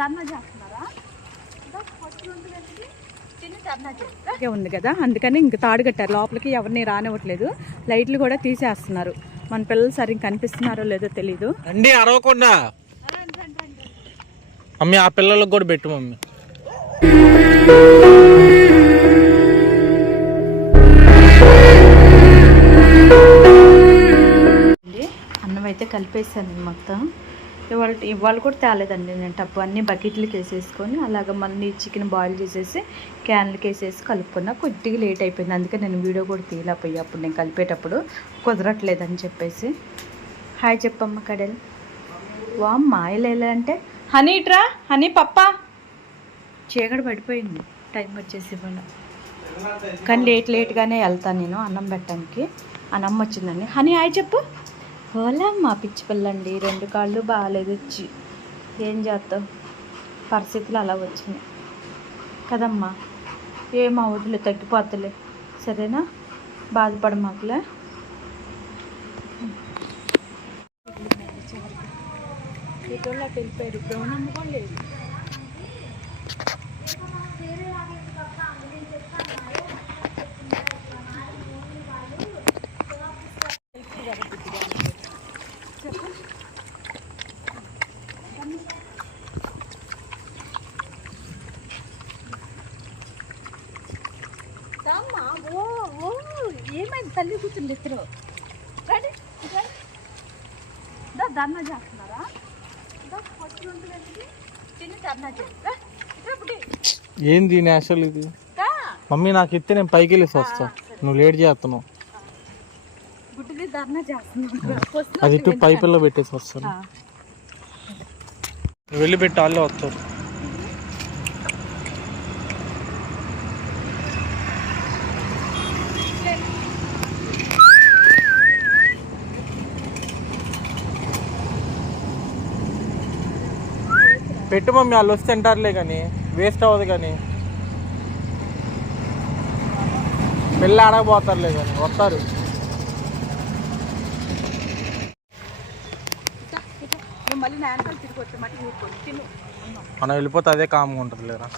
ధర్నా చేస్తున్నారా? ఉంది కదా అందుకని ఇంక తాడు కట్టారు. లోపలికి ఎవరిని రానివ్వట్లేదు. లైట్లు కూడా తీసేస్తున్నారు. మన పిల్లలు సరిగ్గా కనిపిస్తున్నారో లేదో తెలీదు. రండి అరవకుండా. మమ్మీ ఆ పిల్లలకు కూడా పెట్టు మమ్మీ. అండి అన్నం అయితే కలిపేసాను మొత్తం. ఇవాళ ఇవాళ కూడా తేలేదండి నేను టప్పు అన్ని బకెట్లకి వేసేసుకొని అలాగ మళ్ళీ చికెన్ బాయిల్ చేసేసి క్యాన్లకి వేసేసి కలుపుకున్నా కొద్దిగా లేట్ అయిపోయింది. అందుకే నేను వీడియో కూడా తీయలేకపోయా అప్పుడు నేను కలిపేటప్పుడు. కుదరట్లేదని చెప్పేసి. హాయ్ చెప్పమ్మ కడెల్. వా మాయలేలా అంటే. హనీ ఇట్రా హనీ పప్పా. చీకటి పడిపోయింది. టైం వచ్చేసి ఇవాళ. కానీ లేట్ లేట్గానే వెళ్తాను నేను అన్నం పెట్టడానికి. అన్నం వచ్చిందండి. హనీ హాయ్ చెప్పు. హోలమ్మ పిచ్చి పిల్లండి. రెండు కాళ్ళు బాగాలేదు వచ్చి ఏం చేస్తావు పరిస్థితులు అలా వచ్చినాయి. కదమ్మా ఏం అవదులే తగ్గిపోతలే. సరేనా? బాధపడమాకులే? వెళ్ళిపోయారు. బ్రౌన్ కూడా ఓ ఓ ఏమైంది తల్లి? కూర్చుంది ఇద్దరు. రండి రండి. దా ధర్నా చేస్తున్నారా? దా ఫస్ట్ ధర్నా చేస్తా ఏంది నేషనల్ ఇది? మమ్మీ నాకు ఇస్తే నేను పైకి వెళ్ళేసి వస్తా. నువ్వు లేట్ చేస్తున్నావు. అది ఇటు పైపుల్లో పెట్టేసి వస్తాను. వెళ్ళి పెట్టి వాళ్ళే వస్తారు. పెట్టు మమ్మీ వాళ్ళు వస్తే తింటారులే కానీ వేస్ట్ అవ్వదు కానీ. పెళ్ళి ఆడకపోతారులే కానీ వస్తారు. మనం వెళ్ళిపోతే అదే కామ్గా ఉంటుంది లేరా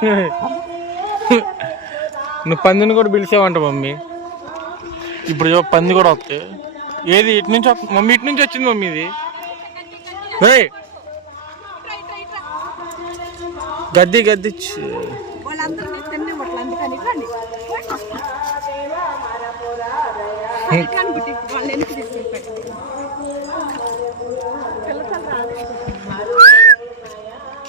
నువ్వు పందిని కూడా పిలిచావంట మమ్మీ. ఇప్పుడు చూ, పంది కూడా వస్తే. ఏది ఇటు నుంచి మమ్మీ ఇటు నుంచి వచ్చింది మమ్మీ ఇది. ఏయ్! గద్ది గద్ది.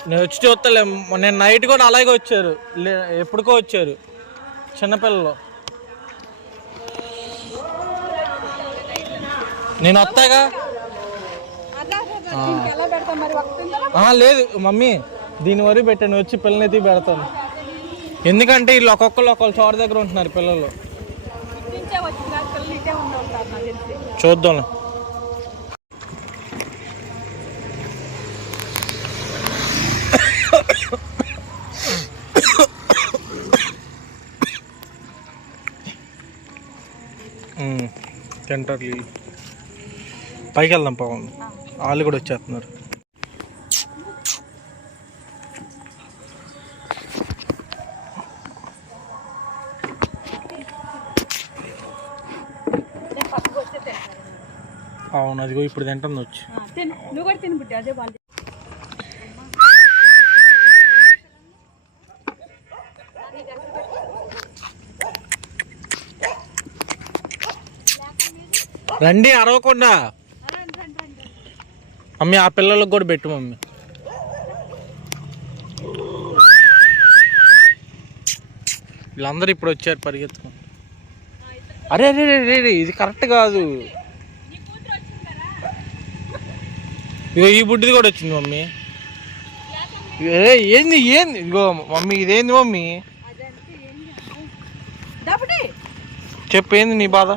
నేను వచ్చి చూస్తలే నేను నైట్ కూడా అలాగే వచ్చారు. లే ఎప్పటికో వచ్చారు. చిన్నపిల్లలు. నేను వస్తాగా లేదు మమ్మీ దీని వరకు పెట్టాను వచ్చి పిల్లల్ని ఎత్తి పెడతాను. ఎందుకంటే వీళ్ళు ఒక్కొక్కరు ఒక్కొక్క చోట దగ్గర ఉంటున్నారు పిల్లలు. నుంచే తింటారు వీళ్ళు. పైకి వెళ్దాం పవన్ వాళ్ళు కూడా వచ్చేస్తున్నారు. అవును అదిగో ఇప్పుడు తింటుంది వచ్చి. నువ్వు కూడా తిను అదే వాళ్ళు రండి అరవకుండా. మమ్మీ ఆ పిల్లలకు కూడా పెట్టు మమ్మీ. వీళ్ళందరూ ఇప్పుడు వచ్చారు పరిగెత్తుకుని అరే అరే రే ఇది కరెక్ట్ కాదు. ఇగో ఈ బుడ్డిది కూడా వచ్చింది మమ్మీ. ఏ ఏంది ఏంది? ఇగో మమ్మీ ఇదేంది మమ్మీ? చెప్పేంది చెప్పు ఏంది నీ బాధ?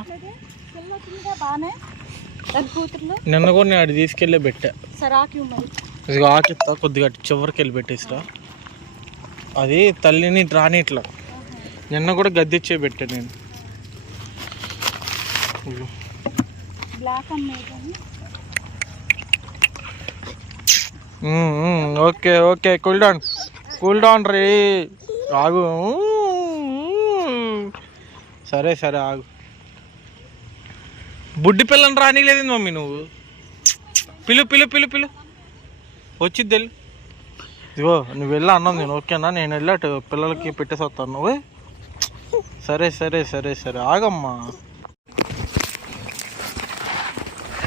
దాని కూతుర్లు నిన్న కూడా నేను అటు తీసుకెళ్ళే పెట్టా. ఇదిగో ఆకిత్తా కొద్దిగా చివరికి వెళ్ళి పెట్టేసిరా. అది తల్లిని రాని ఇట్లా. నిన్న కూడా గద్దెచ్చే పెట్టా నేను. Block okay okay cool down. Cool down రే. ఆగు. సరే సరే ఆగు. బుడ్డి పిల్లని రానిలేదు మమ్మీ నువ్వు? పిలు పిలు పిలు పిలు. వచ్చిద్ది తెలు ఇదిగో నువ్వు వెళ్ళి అన్నం నేను ఓకేనా? నేను వెళ్ళి అటు పిల్లలకి పెట్టేసి వస్తాను. నువ్వు సరే సరే సరే సరే. ఆగమ్మా.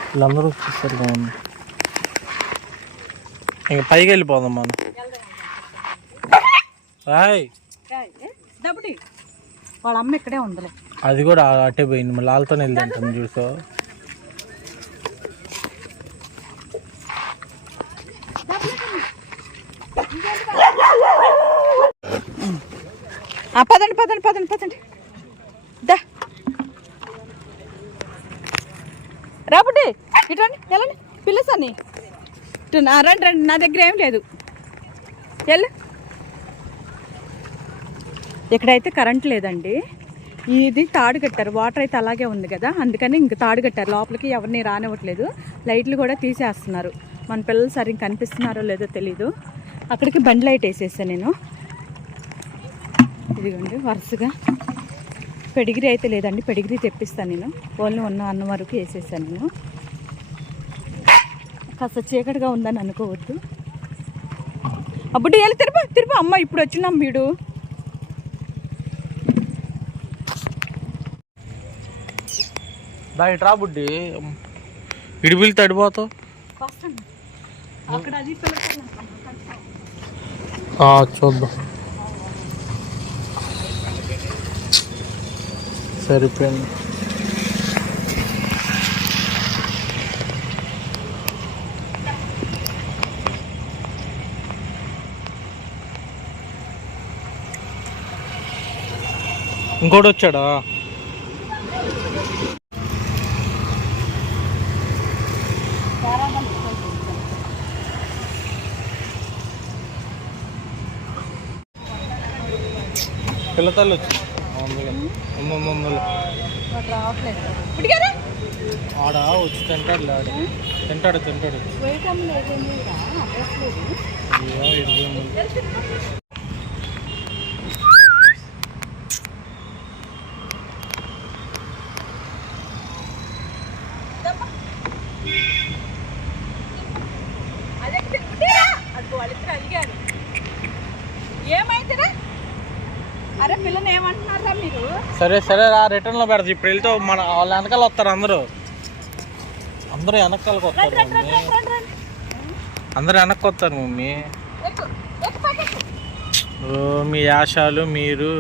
వీళ్ళందరూ వచ్చేసారు బాగుంది. ఇంక పైకి వెళ్ళిపోదాం మనం. రాయ్. వాళ్ళ అమ్మ ఇక్కడే ఉందిలే. అది కూడా అటే పోయింది. మళ్ళీ చూసుకో ఆ, పదండి పదండి పదండి పదండి. దా. రాబుట్టి ఇటు రండి వెళ్ళండి. పిలుస్తాను ఇటు నా రండి రండి నా దగ్గర ఏం లేదు. వెళ్ళు. ఇక్కడైతే కరెంట్ లేదండి. ఇది తాడు కట్టారు. వాటర్ అయితే అలాగే ఉంది కదా. అందుకని ఇంక తాడు కట్టారు. లోపలికి ఎవరిని రానివ్వట్లేదు. లైట్లు కూడా తీసేస్తున్నారు. మన పిల్లలు సరిగ్గా కనిపిస్తున్నారో లేదో తెలీదు. అక్కడికి బండి లైట్ వేసేసాను నేను. ఇదిగోండి వరుసగా. పెడిగిరి అయితే లేదండి. పెడిగిరి తెప్పిస్తాను నేను. ఓన్లీ ఉన్న అన్నం వరకు వేసేసాను నేను. కాస్త చీకటిగా ఉందని అనుకోవద్దు. అప్పుడు వెళ్ళి తిరుప తిరుప అమ్మ ఇప్పుడు వచ్చినాం వీడు. దాని ఇటు రా బుడ్డి. ఇడి పిలితే అడిపోతావు చూద్దాం. సరిపోయింది. ఇంకోటి వచ్చాడా? పిల్లతల్లి వచ్చి ఆడ వచ్చి తింటాడు ఆడ. తింటాడు తింటాడు వెయిట్ అమ్మ లేదండి అడ్రస్ లేదు అయ్యో, ఇదిగోండి. అదే తిరుగుతీరా అది వాళ్ళిద్దరు అడిగారు ఏమైతేరా అరే పిల్లని ఏమంటున్నారా మీరు సరే సరే రా రిటర్న్లో పెడతా. ఇప్పుడు వెళ్తే మన వాళ్ళ వెనకాల వస్తారు అందరూ. అందరూ వెనకాలకు వస్తారు మమ్మీ. అందరూ వెనక్కి వస్తారు మమ్మీ. మీ యాషాలు మీరు.